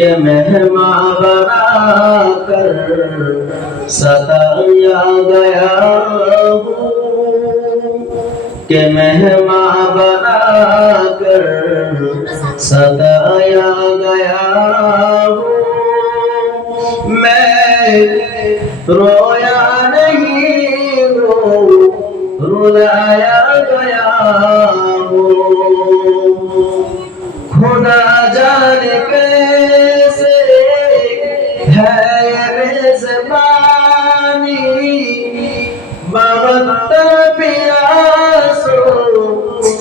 کر صدا یا گیا ہوں مہما بنا کر یا گیا ہوں میں رویا نہیں رو رولا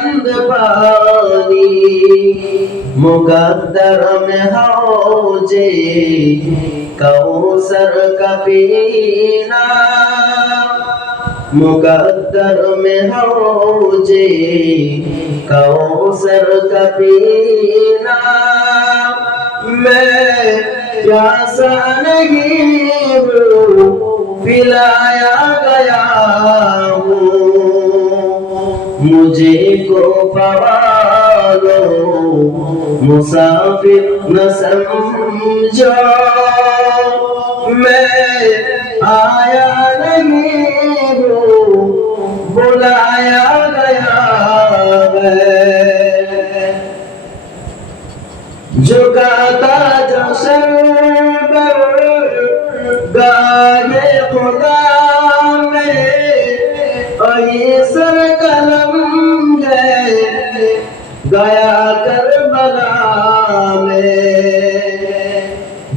بلند پانی مقدر میں حوجے کوثر کا پینا مقدر میں حوجے کوثر کا پینا میں پیاسا نہیں ہوں پلایا گیا মুঝে কো পাওয়ালো মুসাফির না সমঝো মে আয়া নহীঁ হো বুলায়া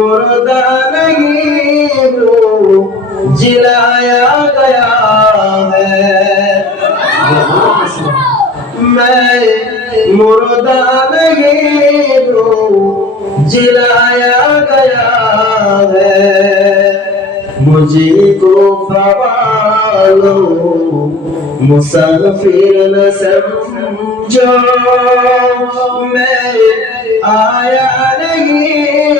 مردہ نہیں بو جلایا گیا ہے میں مردان گیب جلایا گیا ہے مجھے تو فو مسلفل سمجھو میں آیا نہیں